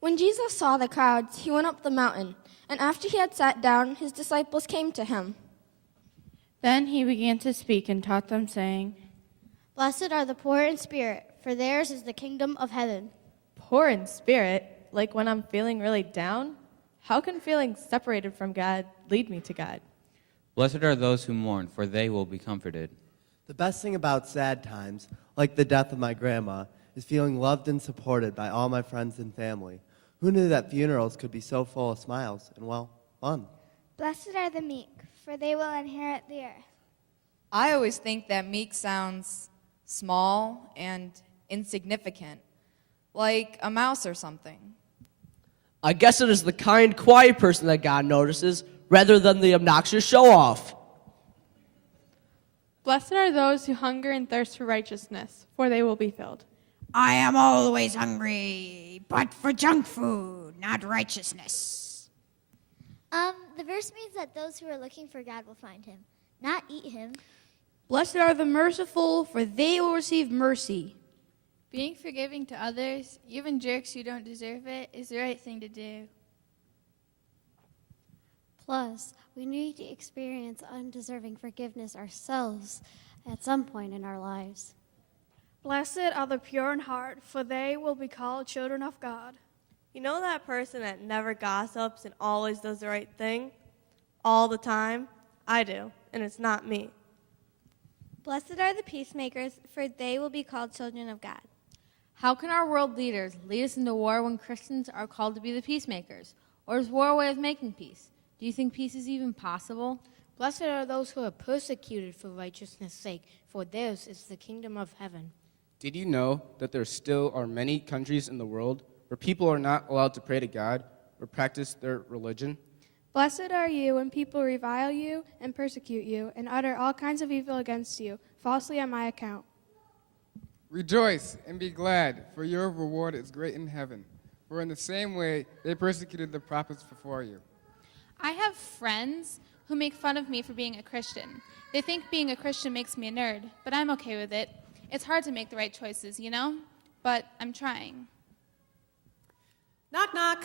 When Jesus saw the crowds, he went up the mountain, and after he had sat down, his disciples came to him. Then he began to speak and taught them, saying, Blessed are the poor in spirit, for theirs is the kingdom of heaven. Poor in spirit, like when I'm feeling really down? How can feeling separated from God lead me to God? Blessed are those who mourn, for they will be comforted. The best thing about sad times, like the death of my grandma, is feeling loved and supported by all my friends and family. Who knew that funerals could be so full of smiles and, well, fun? Blessed are the meek, for they will inherit the earth. I always think that meek sounds small and insignificant, like a mouse or something. I guess it is the kind, quiet person that God notices, rather than the obnoxious show-off. Blessed are those who hunger and thirst for righteousness, for they will be filled. I am always hungry, but for junk food, not righteousness. The verse means that those who are looking for God will find him, not eat him. Blessed are the merciful, for they will receive mercy. Being forgiving to others, even jerks who don't deserve it, is the right thing to do. Plus, we need to experience undeserving forgiveness ourselves at some point in our lives. Blessed are the pure in heart, for they will be called children of God. You know that person that never gossips and always does the right thing? All the time? I do, and it's not me. Blessed are the peacemakers, for they will be called children of God. How can our world leaders lead us into war when Christians are called to be the peacemakers? Or is war a way of making peace? Do you think peace is even possible? Blessed are those who are persecuted for righteousness' sake, for theirs is the kingdom of heaven. Did you know that there still are many countries in the world where people are not allowed to pray to God or practice their religion? Blessed are you when people revile you and persecute you and utter all kinds of evil against you, falsely on my account. Rejoice and be glad, for your reward is great in heaven. For in the same way they persecuted the prophets before you. I have friends who make fun of me for being a Christian. They think being a Christian makes me a nerd, but I'm okay with it. It's hard to make the right choices, you know? But I'm trying. Knock, knock.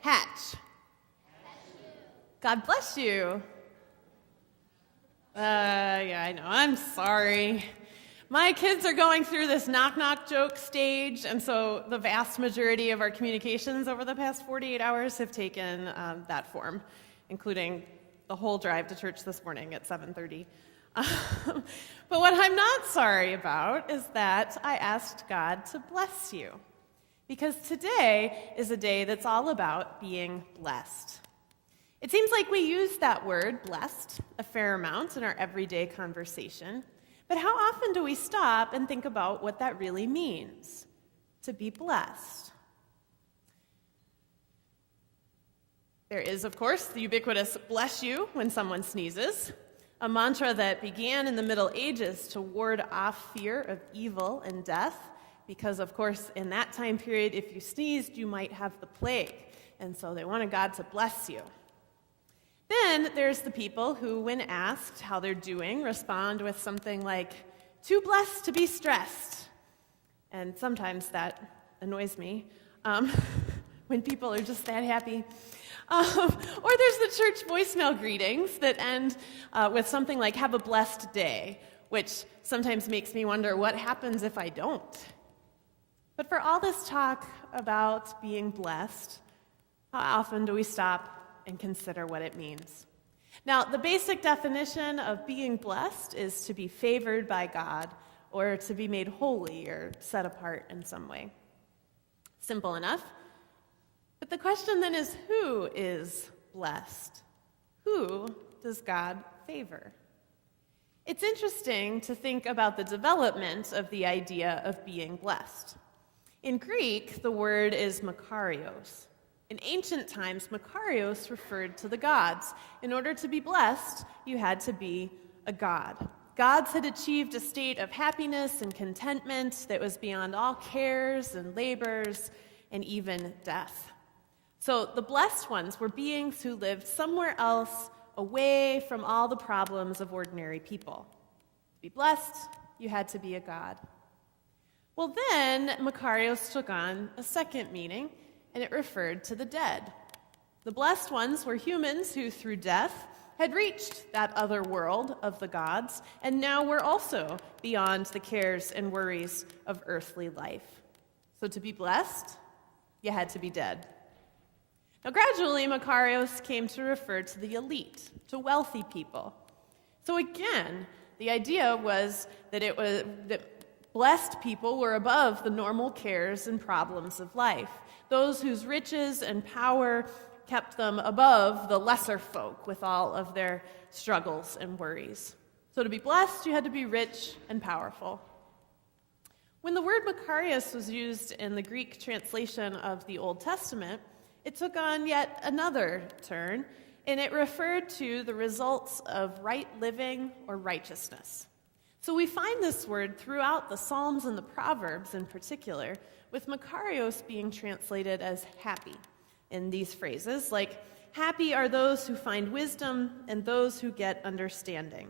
Hatch. God bless you. Yeah, I know. I'm sorry. My kids are going through this knock-knock joke stage, and so the vast majority of our communications over the past 48 hours have taken that form, including the whole drive to church this morning at 7:30. But what I'm not sorry about is that I asked God to bless you, because today is a day that's all about being blessed. It seems like we use that word, blessed, a fair amount in our everyday conversation, but how often do we stop and think about what that really means, to be blessed? There is, of course, the ubiquitous bless you when someone sneezes, a mantra that began in the Middle Ages to ward off fear of evil and death, because, of course, in that time period, if you sneezed, you might have the plague, and so they wanted God to bless you. Then there's the people who, when asked how they're doing, respond with something like, too blessed to be stressed. And sometimes that annoys me, when people are just that happy. Or there's the church voicemail greetings that end with something like, have a blessed day, which sometimes makes me wonder what happens if I don't. But for all this talk about being blessed, how often do we stop and consider what it means? Now, the basic definition of being blessed is to be favored by God or to be made holy or set apart in some way. Simple enough. But the question then is, who is blessed? Who does God favor? It's interesting to think about the development of the idea of being blessed. In Greek, the word is makarios. In ancient times, makarios referred to the gods. In order to be blessed, you had to be a god. Gods had achieved a state of happiness and contentment that was beyond all cares and labors and even death. So the blessed ones were beings who lived somewhere else, away from all the problems of ordinary people. To be blessed, you had to be a god. Well, then Makarios took on a second meaning, and it referred to the dead. The blessed ones were humans who, through death, had reached that other world of the gods, and now were also beyond the cares and worries of earthly life. So to be blessed, you had to be dead. Now, gradually, Makarios came to refer to the elite, to wealthy people. So again, the idea was that blessed people were above the normal cares and problems of life, those whose riches and power kept them above the lesser folk with all of their struggles and worries. So to be blessed, you had to be rich and powerful. When the word Makarios was used in the Greek translation of the Old Testament, it took on yet another turn, and it referred to the results of right living or righteousness. So we find this word throughout the Psalms and the Proverbs in particular, with Makarios being translated as happy in these phrases, like, happy are those who find wisdom and those who get understanding.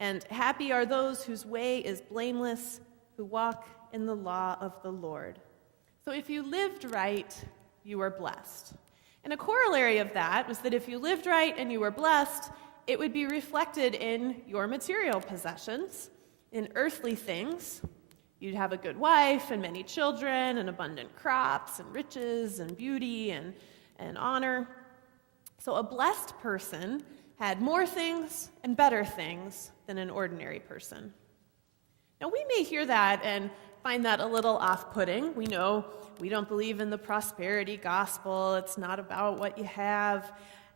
And happy are those whose way is blameless, who walk in the law of the Lord. So if you lived right, you were blessed. And a corollary of that was that if you lived right and you were blessed, it would be reflected in your material possessions, in earthly things. You'd have a good wife and many children and abundant crops and riches and beauty and honor. So a blessed person had more things and better things than an ordinary person. Now we may hear that and find that a little off-putting. We know we don't believe in the prosperity gospel. It's not about what you have.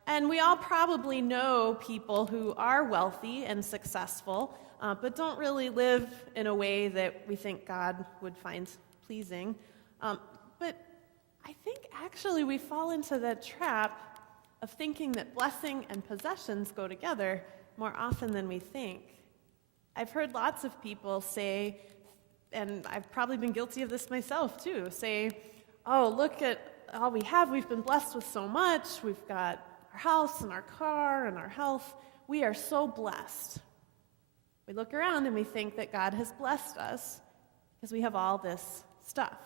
And we all probably know people who are wealthy and successful, but don't really live in a way that we think God would find pleasing. But I think actually we fall into the trap of thinking that blessing and possessions go together more often than we think. I've heard lots of people say, and I've probably been guilty of this myself too, say, oh, look at all we have. We've been blessed with so much. We've got our house and our car and our health. We are so blessed. We look around and we think that God has blessed us because we have all this stuff.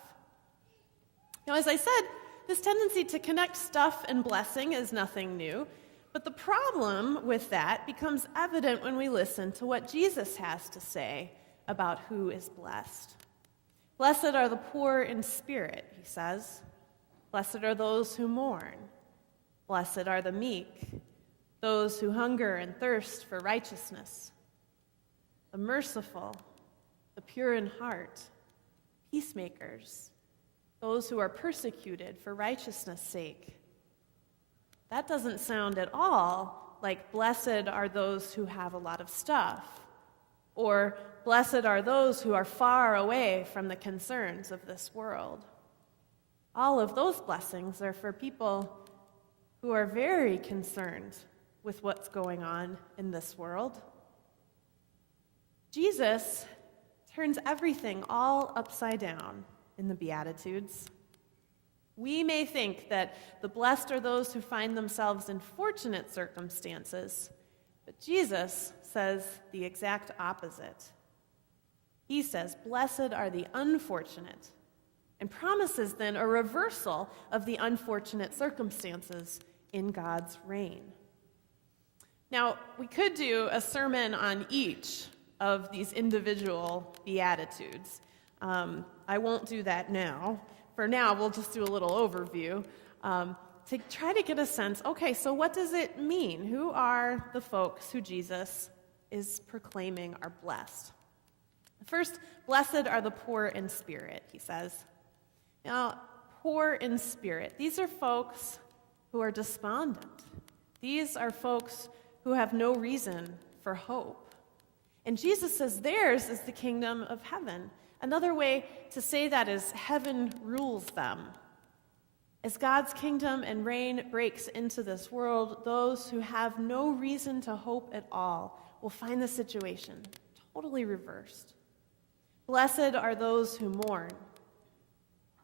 Now, as I said, this tendency to connect stuff and blessing is nothing new, but the problem with that becomes evident when we listen to what Jesus has to say about who is blessed. Blessed are the poor in spirit, he says. Blessed are those who mourn. Blessed are the meek, those who hunger and thirst for righteousness. The merciful, the pure in heart, peacemakers, those who are persecuted for righteousness' sake. That doesn't sound at all like blessed are those who have a lot of stuff, or blessed are those who are far away from the concerns of this world. All of those blessings are for people who are very concerned with what's going on in this world. Jesus turns everything all upside down in the Beatitudes. We may think that the blessed are those who find themselves in fortunate circumstances, but Jesus says the exact opposite. He says, blessed are the unfortunate, and promises then a reversal of the unfortunate circumstances in God's reign. Now, we could do a sermon on each of these individual Beatitudes. I won't do that now. For now, we'll just do a little overview to try to get a sense, okay, so what does it mean? Who are the folks who Jesus is proclaiming are blessed? First, blessed are the poor in spirit, he says. Now, poor in spirit, these are folks who are despondent. These are folks who have no reason for hope. And Jesus says theirs is the kingdom of heaven. Another way to say that is heaven rules them. As God's kingdom and reign breaks into this world, those who have no reason to hope at all will find the situation totally reversed. Blessed are those who mourn.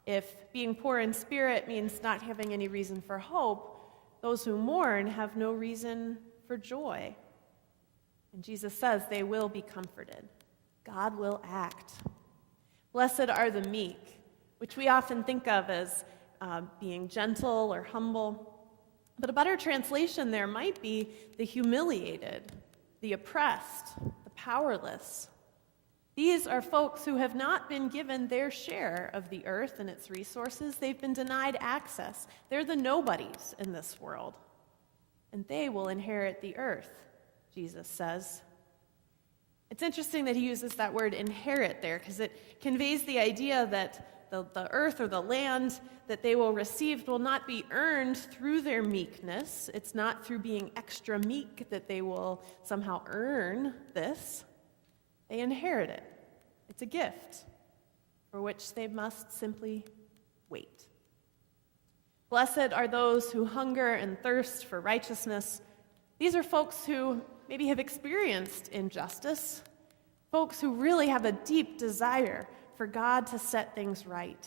If being poor in spirit means not having any reason for hope, those who mourn have no reason for joy. And Jesus says they will be comforted. God will act. Blessed are the meek, which we often think of as being gentle or humble. But a better translation there might be the humiliated, the oppressed, the powerless. These are folks who have not been given their share of the earth and its resources. They've been denied access. They're the nobodies in this world. And they will inherit the earth, Jesus says. It's interesting that he uses that word inherit there, because it conveys the idea that the earth or the land that they will receive will not be earned through their meekness. It's not through being extra meek that they will somehow earn this. They inherit it. It's a gift for which they must simply wait. Blessed are those who hunger and thirst for righteousness. These are folks who maybe have experienced injustice, folks who really have a deep desire for God to set things right.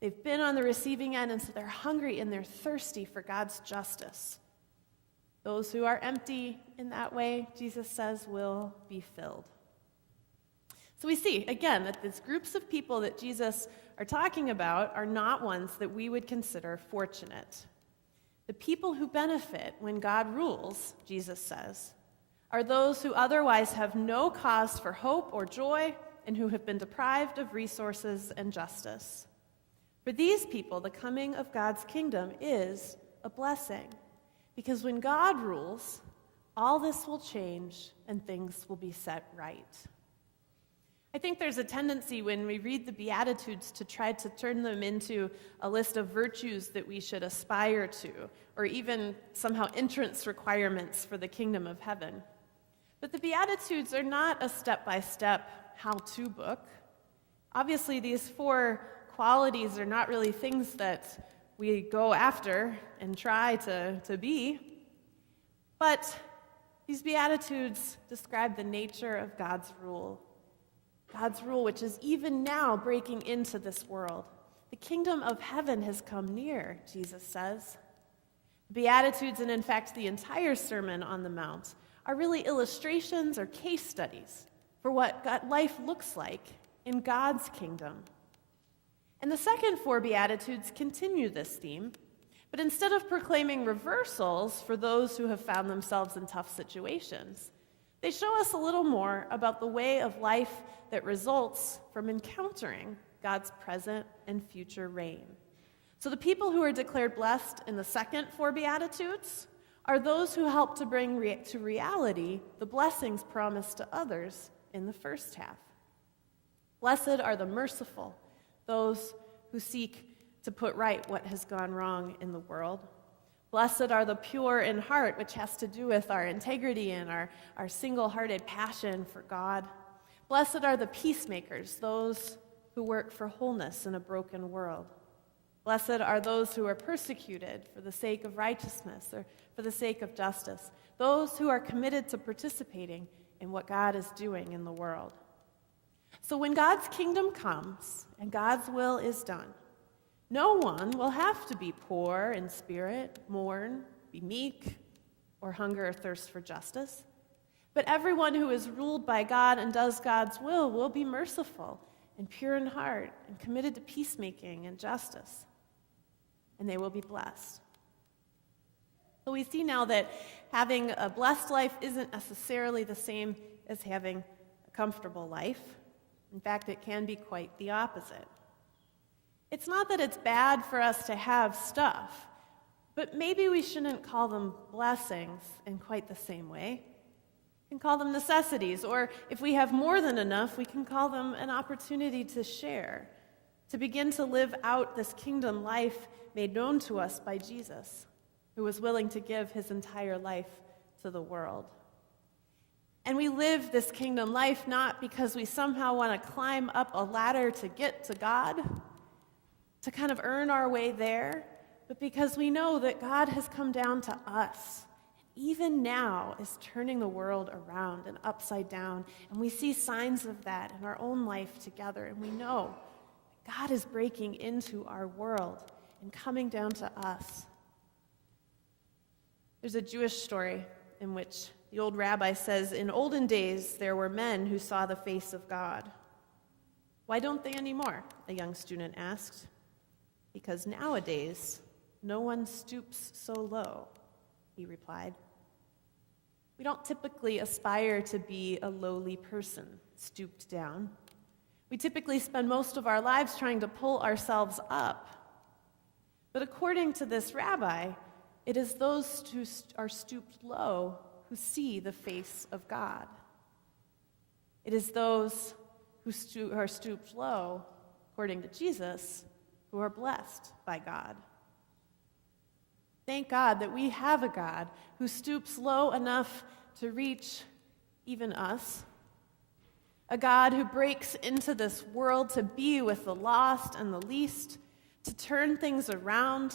They've been on the receiving end, and so they're hungry and they're thirsty for God's justice. Those who are empty in that way, Jesus says, will be filled. So we see, again, that these groups of people that Jesus are talking about are not ones that we would consider fortunate. The people who benefit when God rules, Jesus says, are those who otherwise have no cause for hope or joy and who have been deprived of resources and justice. For these people, the coming of God's kingdom is a blessing, because when God rules, all this will change and things will be set right. I think there's a tendency when we read the Beatitudes to try to turn them into a list of virtues that we should aspire to, or even somehow entrance requirements for the kingdom of heaven. But the Beatitudes are not a step-by-step how-to book. Obviously, these 4 qualities are not really things that we go after and try to be. But these Beatitudes describe the nature of God's rule which is even now breaking into this world. The kingdom of heaven has come near, Jesus says. The Beatitudes, and in fact the entire Sermon on the Mount, are really illustrations or case studies for what life looks like in God's kingdom. And the second 4 Beatitudes continue this theme, but instead of proclaiming reversals for those who have found themselves in tough situations, they show us a little more about the way of life that results from encountering God's present and future reign. So the people who are declared blessed in the second 4 Beatitudes are those who help to bring to reality the blessings promised to others in the first half. Blessed are the merciful, those who seek to put right what has gone wrong in the world. Blessed are the pure in heart, which has to do with our integrity and our single-hearted passion for God. Blessed are the peacemakers, those who work for wholeness in a broken world. Blessed are those who are persecuted for the sake of righteousness or for the sake of justice, those who are committed to participating in what God is doing in the world. So when God's kingdom comes and God's will is done, no one will have to be poor in spirit, mourn, be meek, or hunger or thirst for justice. But everyone who is ruled by God and does God's will be merciful and pure in heart and committed to peacemaking and justice. And they will be blessed. So we see now that having a blessed life isn't necessarily the same as having a comfortable life. In fact, it can be quite the opposite. It's not that it's bad for us to have stuff, but maybe we shouldn't call them blessings in quite the same way. We can call them necessities, or if we have more than enough, we can call them an opportunity to share, to begin to live out this kingdom life made known to us by Jesus, who was willing to give his entire life to the world. And we live this kingdom life not because we somehow want to climb up a ladder to get to God, to kind of earn our way there, but because we know that God has come down to us, even now is turning the world around and upside down, and we see signs of that in our own life together, and we know God is breaking into our world and coming down to us. There's a Jewish story in which the old rabbi says, in olden days there were men who saw the face of God. Why don't they anymore? A young student asked. Because nowadays, no one stoops so low, he replied. We don't typically aspire to be a lowly person, stooped down. We typically spend most of our lives trying to pull ourselves up. But according to this rabbi, it is those who are stooped low who see the face of God. It is those who are stooped low, according to Jesus, who are blessed by God. Thank God that we have a God who stoops low enough to reach even us. A God who breaks into this world to be with the lost and the least, to turn things around.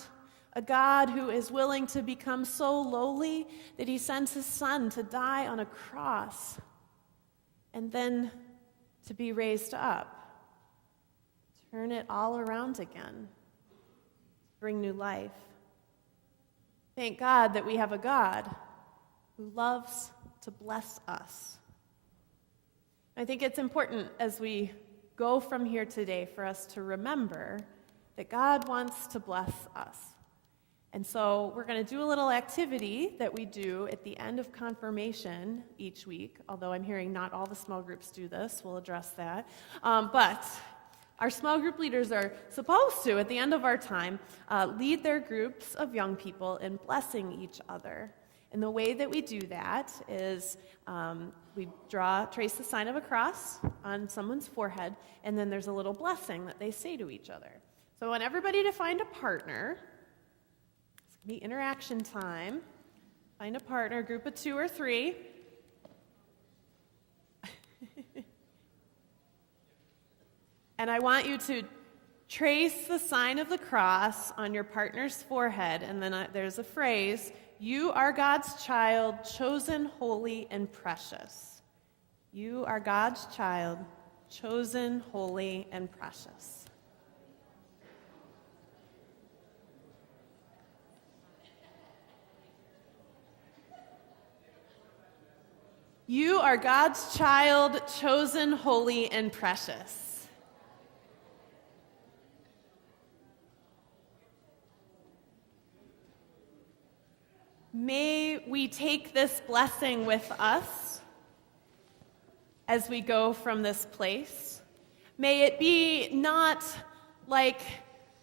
A God who is willing to become so lowly that he sends his son to die on a cross and then to be raised up. Turn it all around again. Bring new life. Thank God that we have a God who loves to bless us. I think it's important as we go from here today for us to remember that God wants to bless us. And so we're going to do a little activity that we do at the end of confirmation each week, although I'm hearing not all the small groups do this. We'll address that. But our small group leaders are supposed to, at the end of our time, lead their groups of young people in blessing each other. And the way that we do that is we trace the sign of a cross on someone's forehead, and then there's a little blessing that they say to each other. So I want everybody to find a partner. It's going to be interaction time. Find a partner, a group of 2 or 3. And I want you to trace the sign of the cross on your partner's forehead, and then there's a phrase, "You are God's child, chosen, holy, and precious." You are God's child, chosen, holy, and precious. You are God's child, chosen, holy, and precious. May we take this blessing with us as we go from this place. May it be not like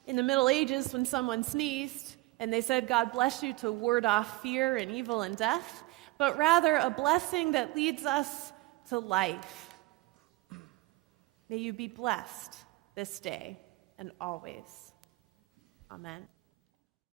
in the Middle Ages when someone sneezed and they said, "God bless you," to ward off fear and evil and death, but rather a blessing that leads us to life. May you be blessed this day and always. Amen.